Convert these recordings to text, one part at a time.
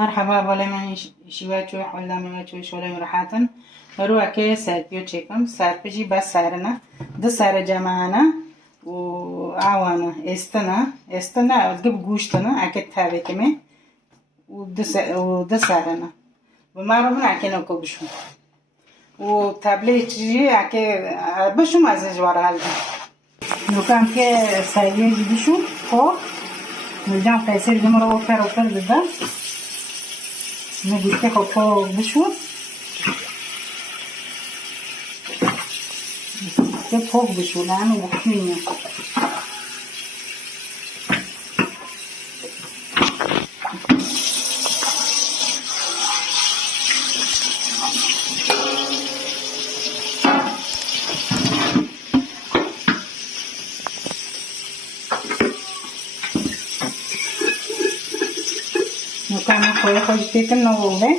مرحبا بالا من شیوه چوی حلمه و چوی شوله راحتن رو اکه سرپیو چکم سرپیجی بس سرنا ده سر جمعنا و عوانا استنا گب گوشتنا اکه تابه کمه و ده سرنا و مرا من اکه نکو بشم و تبله چیزی اکه بشم از جواره حل نکم که سریع بشم خب نجام قیصر دم رو اوپر بدم نگیسته خب بشم که خوب بشو لعنه بخمینه نکامه خوی تکن نبوده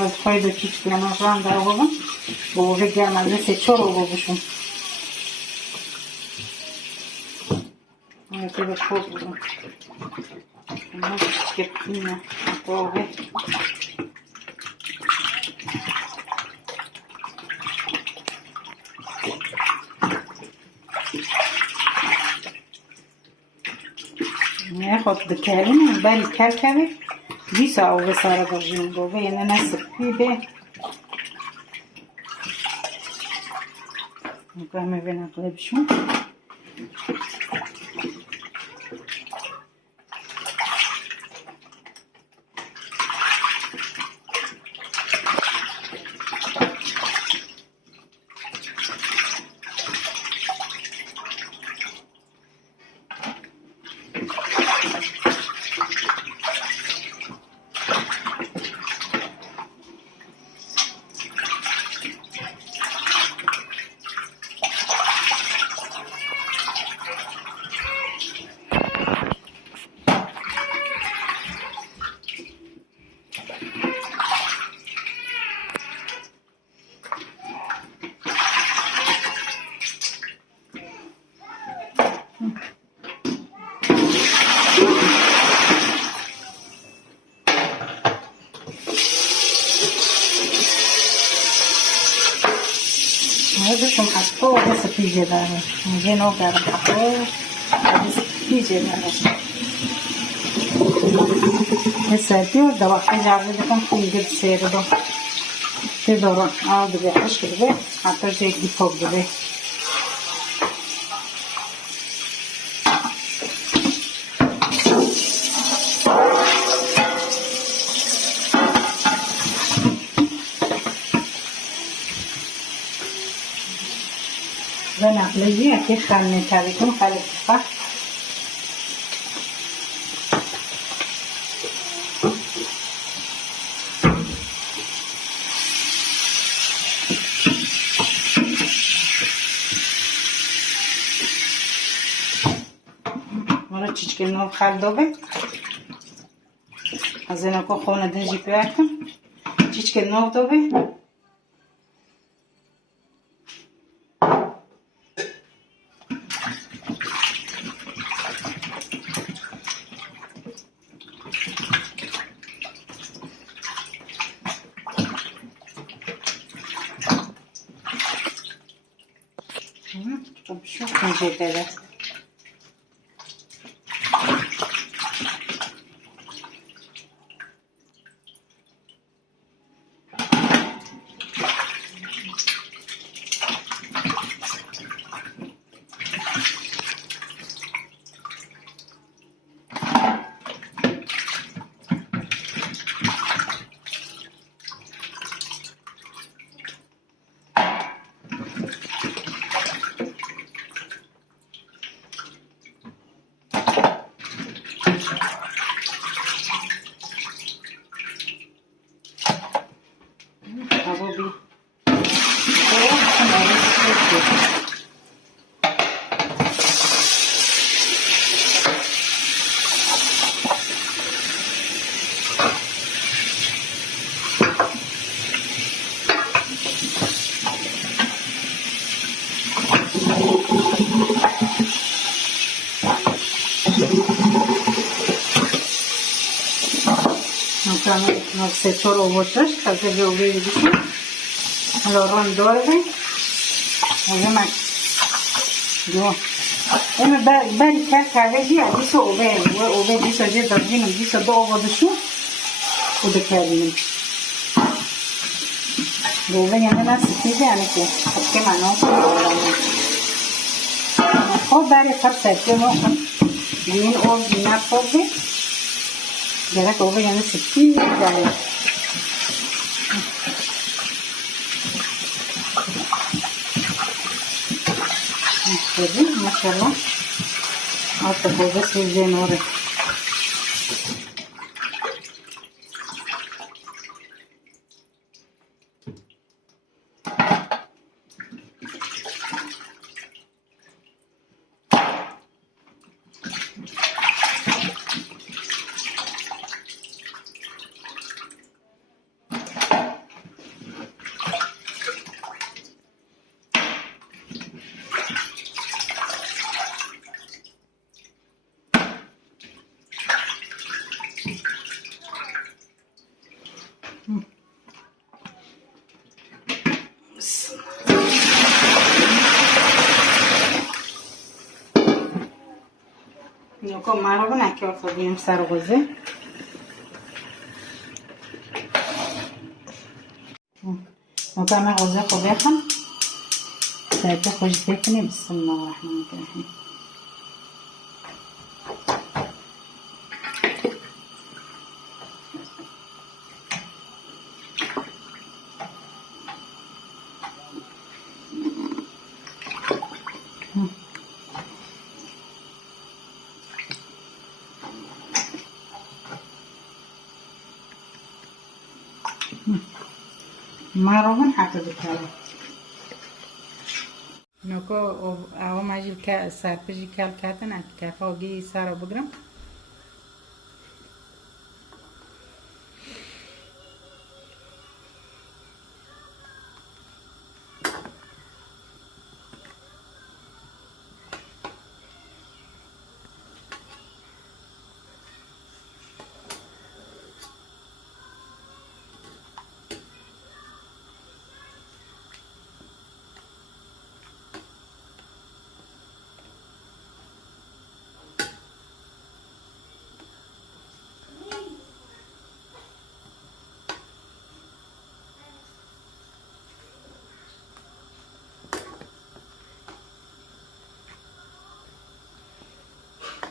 از خوی دو چیز کنم ران در بابا بوده گرم از سه چور رو بشون که به خوب بودم اما که بخینه بوده نه خود بکریم بری کل کنه بیسا او بساره باشیم بوده یعنی نسپی به نکامه به نقله بشون بسم حطو بس پیجه داره میگه نو گرم حطو بس پیجه داره بس دیو دوا اجازه دکم پیجه سیر دو تی دوران آب دیگه خوش کرده حتی جیک دی پاک دیگه و نقلیه که خلنه تاریکم خلق فقط مرا چیچکه نو خل دوبه از اینا که خونه دنجی پیوکم چیچکه نو دوبه خب شو کنجه داره Sono il settore ovotaş, taze bir oluyor gibi. Loron doğru. O zaman diyor. Ama ben kahve diye bir ove bir sadece tadını bir sabah ovadışı o da kendini. Dove yanına sıkıntı yani ki. Hatta mano o dare far sette no. Din o dina pobe. Gerek ove yanına sıkıntı dare. Jadi masalah atau boga sizden oraya. Noko maro na kyo fodiyam sargoze. Noko ma goze fodiyam. Sayta kojtekni bismillahirrahmanirrahim. Marohan hatta dikala. Noko awa majil ka sarpji kal katan at kafa ogi sara bugram.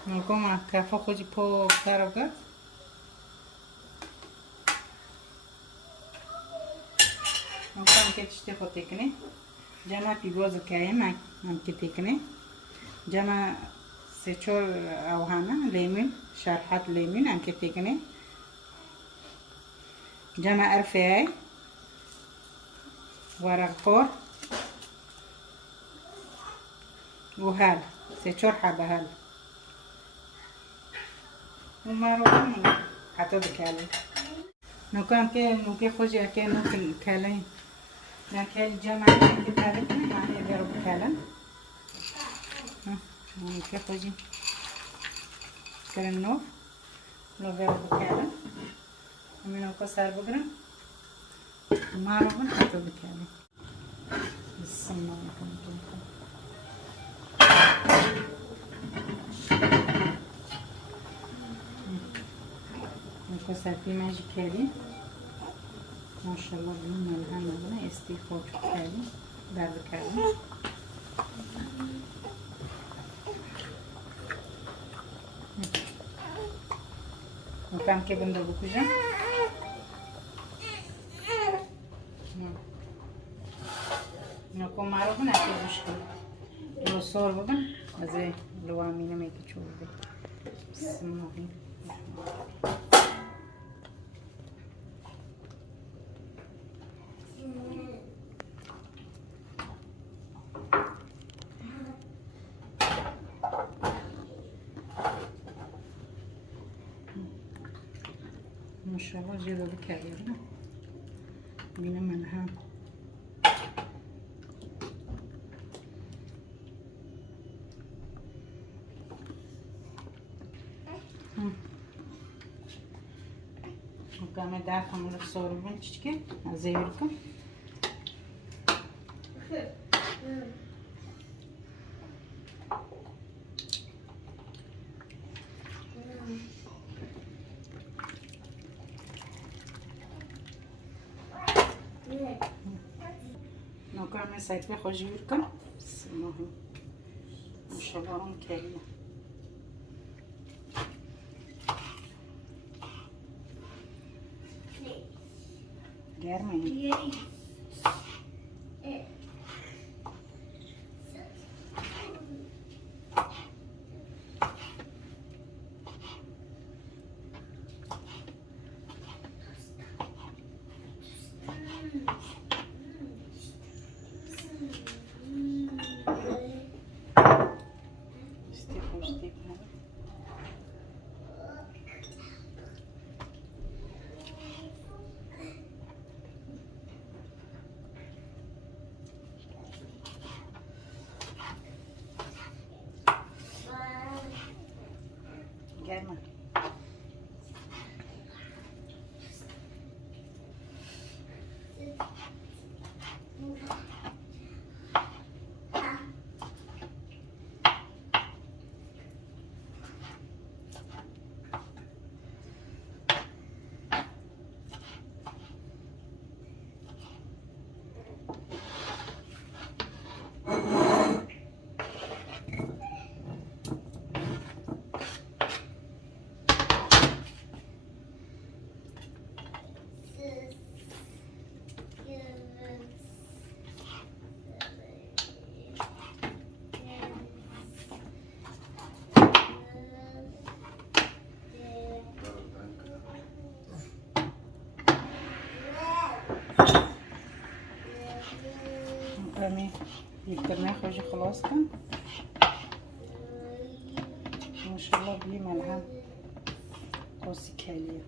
Noko ma kafa khoji po karagat. Noko amke tishte khotekne. Jama pigoz kayem amke tekne. Jama sechor awhana lemon sharhat lemon amke tekne. Jama arfay ورق فور وهال سechor حبة هال وماروان حتى بكالي نوكان كي نوكي خوجي كي نوكل كالي لكن الجامعة كي تعرفني معني بيرو بكالا نوكي خوجي كرن نوف لو بيرو بكالا من نوكو سار بقرا ماروان حتى بكالي بسم الله الرحمن الرحيم وصافي ماجي كالي ما شاء الله بلون الهنا بنا استيفوت كالي بعد كالي وكان كي بندر بكوجا نكو مارو بنا كي بشكل لو صور بنا زي لو عامينه ميكي تشوف بسم الله الرحمن ما شاء الله جيبه بكالي بينا منها Kame dar hamur sorun çiçke azeyurka. Kame sayfa khojiyurka. Bismillah. Maşallah kelime. Germeyin. Gelme. Kame yıkırmaya koyucu خلاص kan. Maşallah bir melhem. Kosi keliye.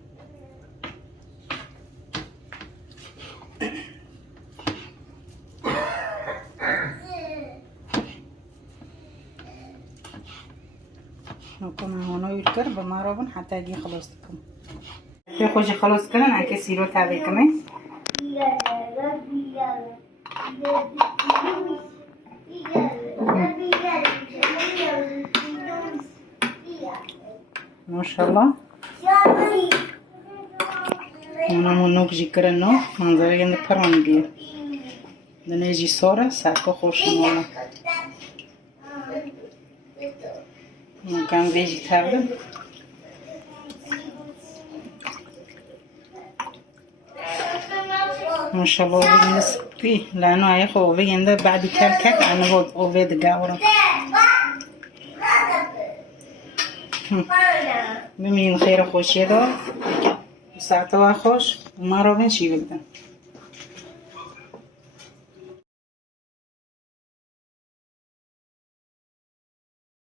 نكون هنا يذكر بمعرض حتى يجي خلاص لكم. في خوجي خلاص كنا نعكس يلو تابع كمان. ما شاء الله. هنا منوك جيكرنو منظري عند فرمان بيه. دنيجي صورة ساكو خوش مولا. ممكن بيجي تابع. ما شاء الله بالنسبة لأنه هيخو بيجي بعد كالكك أنا هو أوفيد جاورا. بمين خير خوشي دار ساعة خوش وما رو بين شي بدن